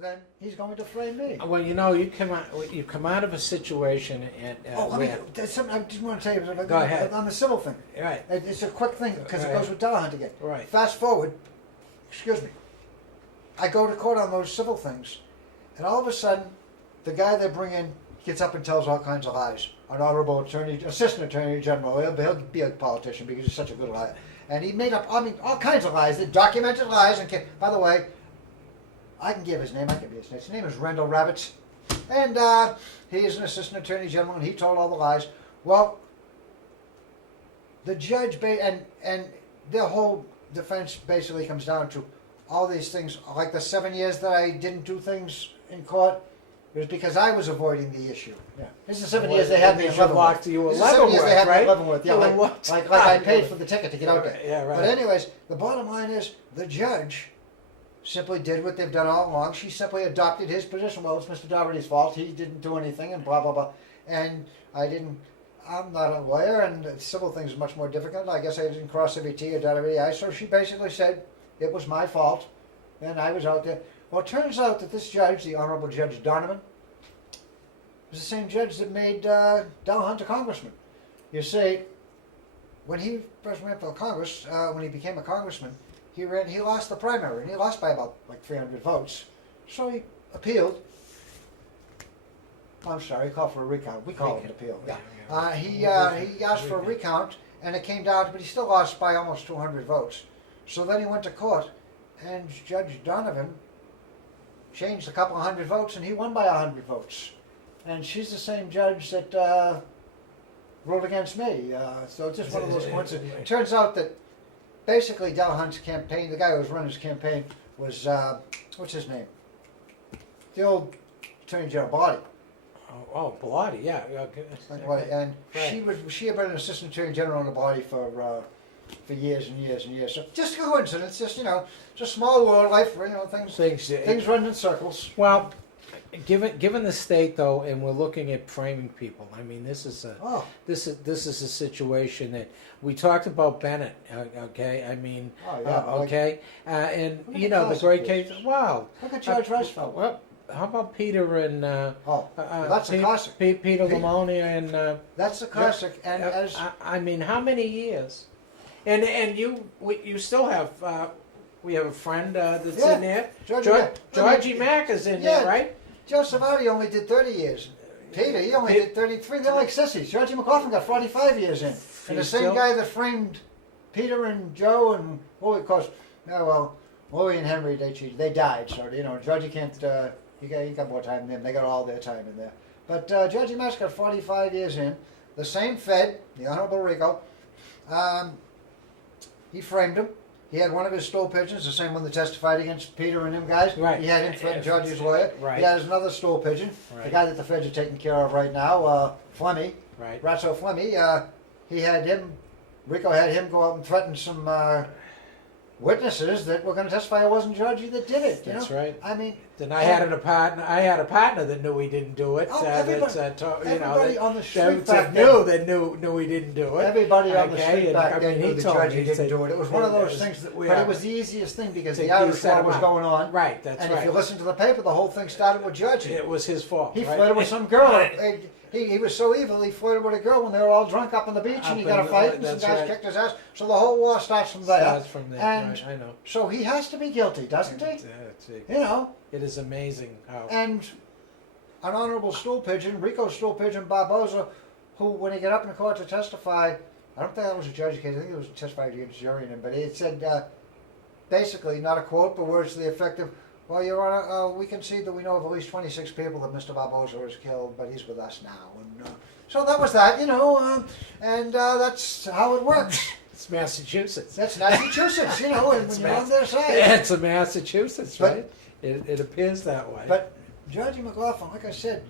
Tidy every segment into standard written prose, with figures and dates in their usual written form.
then he's going to frame me. Well, you come out of a situation and There's something I just want to tell you. Go ahead. On the civil thing. Right. It's a quick thing because it Right. goes with Delahunt again. Right. Fast forward, excuse me. I go to court on those civil things, and all of a sudden, the guy they bring in gets up and tells all kinds of lies. An honorable assistant attorney general, he'll be a politician because he's such a good liar. And he made up, all kinds of lies, documented lies. And by the way, I can give his name. I can give his name. His name is Rendell Rabbits, and he is an assistant attorney general, and he told all the lies. Well, the judge and their whole defense basically comes down to all these things, like the 7 years that I didn't do things in court. It was because I was avoiding the issue. Yeah, this is the 7 years they had me in Leavenworth. This is 7 years they had me in Leavenworth. Yeah, like I paid for the ticket to get out there. Yeah, right. But anyways, the bottom line is the judge simply did what they've done all along. She simply adopted his position. Well, it's Mr. Doherty's fault. He didn't do anything, and blah blah blah. And I'm not a lawyer, and civil things are much more difficult. I guess I didn't cross every T or dot every I. So she basically said it was my fault, and I was out there. Well, it turns out that this judge, the Honorable Judge Donovan, was the same judge that made Delahunt a congressman. You see, when he first ran for Congress, when he became a congressman, he lost the primary, and he lost by about 300 votes. So he appealed. I'm sorry, he called for a recount. We call it an appeal. Yeah. He asked for a recount, and it came down, but he still lost by almost 200 votes. So then he went to court, and Judge Donovan changed a couple of hundred votes, and he won by 100 votes. And she's the same judge that ruled against me. So it's just one of those coincidences. It turns out that basically Delahunt's campaign, the guy who was running his campaign was, what's his name? The old Attorney General Bloody. Oh, Bloody, yeah. Okay. And right. She had been an assistant attorney general in the body for years and years and years. So just a coincidence, just it's a small world, life. Things run in circles. Well, given the state though, and we're looking at framing people. I mean, this is a situation that we talked about Bennett. Okay, I mean, okay, and the great case. Wow, look at George Russell. Well, how about Peter and that's a classic. Peter Lamonia and that's a classic. And I mean, how many years? And you still have we have a friend that's in there. Georgie Mack is in there, right? Joe Savati only did 30 years. Peter, he only did 33. They're like sissies. Georgie McLaughlin got 45 years in. And the same guy that framed Peter and Joe and of course, Louie and Henry, they cheated. They died. So Georgie can't. He got more time than them. They got all their time in there. But Georgie Mack's got 45 years in. The same Fed, the Honorable Rico. He framed him. He had one of his stool pigeons, the same one that testified against Peter and them guys. Right. He had him threaten Georgie's lawyer. Right. He has another stool pigeon, the guy that the feds are taking care of right now, Flemmy. Right. Ratso Flemmy. He had him. Rico had him go out and threaten some witnesses that were going to testify it wasn't Georgie that did it. That's right. I mean, then I had a partner that knew he didn't do it. Everybody on the street back then knew he didn't do it. Everybody on the street back then knew he that told Georgie me, didn't do it. It was one of those things that but it was the easiest thing because the Irish war was going on. Right, that's right. And if you listen to the paper, the whole thing started with Georgie. It was his fault. He flirted with some girl. He was so evil, he flirted with a girl when they were all drunk up on the beach, and he got a fight, and some guys kicked his ass. So the whole war starts from there. And right, I know. So he has to be guilty, doesn't he? It is amazing how. And an honorable stool pigeon, Rico stool pigeon Barboza, who, when he got up in court to testify, I don't think that was a judge's case, I think it was testified against jury, but it said, basically, not a quote, but words to the effect of, well, Your Honor, we can see that we know of at least 26 people that Mr. Barboza has killed, but he's with us now. And so that was that, and that's how it works. It's Massachusetts. That's Massachusetts, and when you're on their side. It's a Massachusetts, right? It appears that way. But Georgie McLaughlin, like I said,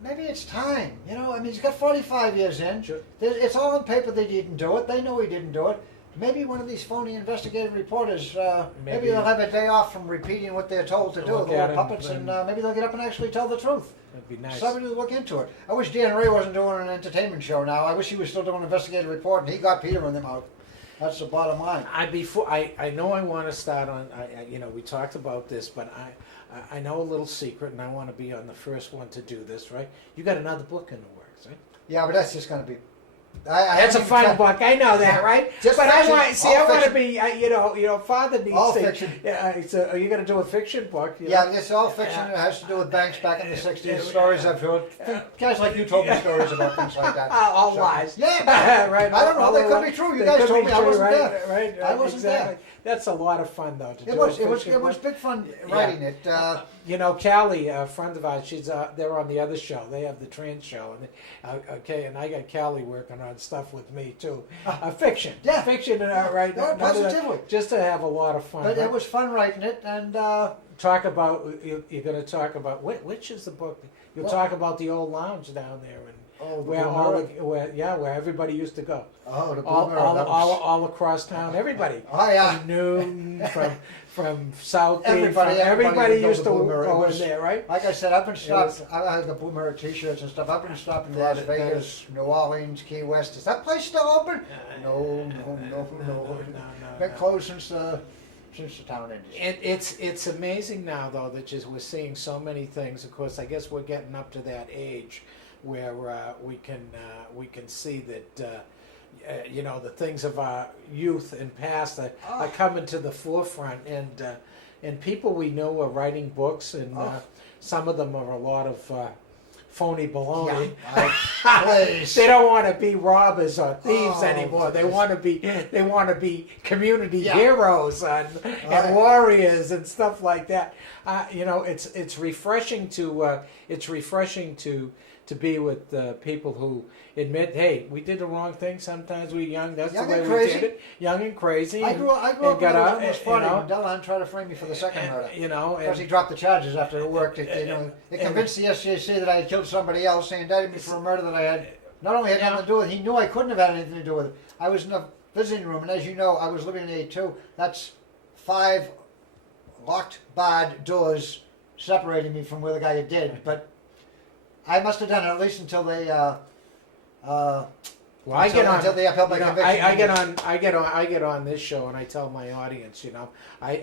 maybe it's time. He's got 45 years in. Sure. It's all on paper that he didn't do it. They know he didn't do it. Maybe one of these phony investigative reporters, maybe they'll have a day off from repeating what they're told to do, the little puppets, and maybe they'll get up and actually tell the truth. That'd be nice. Somebody to look into it. I wish Dan Ray wasn't doing an entertainment show now. I wish he was still doing an investigative report, and he got Peter and them out. That's the bottom line. I know I want to start on. We talked about this, but I know a little secret, and I want to be on the first one to do this. Right? You got another book in the works, right? Yeah, but that's just going to be. That's a fun book. I know that, right? Just but fiction, I want to be. Father needs all to. Fiction. So are you going to do a fiction book? Yeah, it's all fiction. It has to do with banks back in the '60s. Stories I've heard. Guys like you told me stories about things like that. All lies. Yeah, right. I don't know. They could be true. You guys told me I wasn't there. Right. I wasn't there. That's a lot of fun, though. It was big fun writing it. Callie, a friend of ours, they're on the other show. They have the trans show, and I got Callie working on stuff with me too. Fiction, fiction, right? No, positively, just to have a lot of fun. But it was fun writing it, and talk about. You're going to talk about which is the book. You'll talk about the old lounge down there and where everybody used to go. Oh, the Blue all across town, everybody. Oh yeah. From Noon, from South. Everybody used to go in there, right? Like I said, I've been stopped. I had the Blue Mirror T-shirts and stuff. I've been stopped in Las Vegas, New Orleans, Key West. Is that place still open? No. Been closed since the town ended. And it's amazing now, though, that we're seeing so many things. Of course, I guess we're getting up to that age where we can see that the things of our youth and past are coming to the forefront, and people we know are writing books, and some of them are a lot of phony baloney. Yeah, they don't want to be robbers or thieves anymore. They want to be community heroes and warriors and stuff like that. It's refreshing to be with people who admit, hey, we did the wrong thing. Sometimes we're young. That's young the way and we crazy. did it. Young and crazy. I grew up when I was almost 40 when Delahan tried to frame me for the second murder. Because he dropped the charges after it worked. It convinced the SJC that I had killed somebody else. They indicted me for a murder that I had not only had nothing to do with. He knew I couldn't have had anything to do with it. I was in a visiting room, and as you know, I was living in A2. That's 5 locked, barred doors separating me from where the guy had did. But I must have done it at least until they. Until they upheld my conviction. I get on this show and I tell my audience, I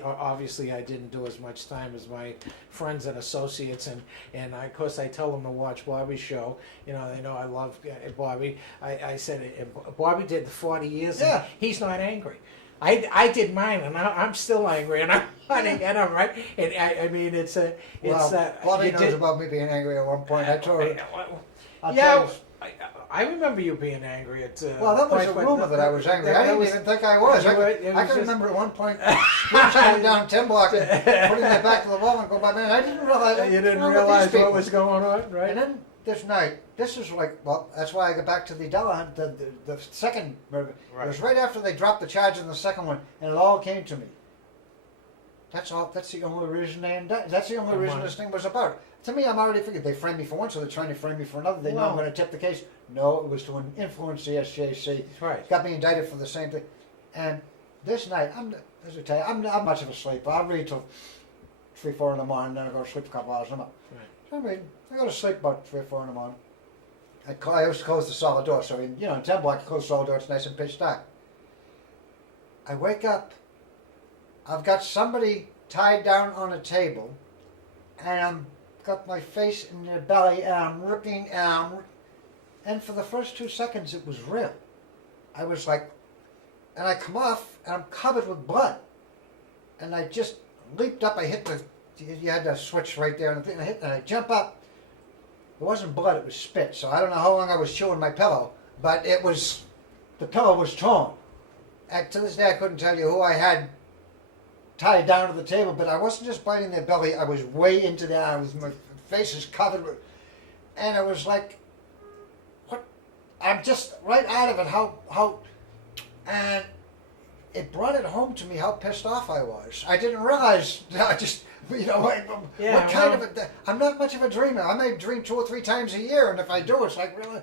didn't do as much time as my friends and associates, and of course I tell them to watch Bobby's show. They know I love Bobby. I said Bobby did the 40 years. And he's not angry. I did mine, and I'm still angry, and I'm not at him, right? And I mean, Bobby knows about me being angry at one point. I told her. I remember you being angry at. That was a rumor that I was angry. I didn't even think I was. I can remember at one point, going down 10 block and putting my back to the wall and go by man. I didn't realize. You didn't realize what was going on, right? And then this night, this is that's why I got back to the Delahan, the second murder. Right. It was right after they dropped the charge in the second one, and it all came to me. That's all. That's the only reason that's the only reason this thing was about. To me, I'm already figured they framed me for one, so they're trying to frame me for another. They know I'm going to tip the case. No, it was to influence the SJC. Right. Got me indicted for the same thing. And this night, as I tell you, I'm not much of a sleeper. I'll read till 3, 4 in the morning, then I go to sleep a couple hours. I'm up. Right. I go to sleep about 3 or 4 in the morning. I used to close the solid door, so in 10 block, you close the solid door, it's nice and pitch dark. I wake up, I've got somebody tied down on a table, and I've got my face in their belly, and I'm ripping, and for the first 2 seconds, it was real. I was like, and I come off, and I'm covered with blood. And I just leaped up, I hit you had to switch right there, and I jump up. It wasn't blood, it was spit, so I don't know how long I was chewing my pillow, but the pillow was torn. And to this day, I couldn't tell you who I had tied down to the table, but I wasn't just biting their belly, I was way into there, my face is covered with, and it was like, what, I'm just right out of it, how, and it brought it home to me how pissed off I was. I didn't realize, I'm not much of a dreamer. I may dream 2 or 3 times a year, and if I do, it's like, really,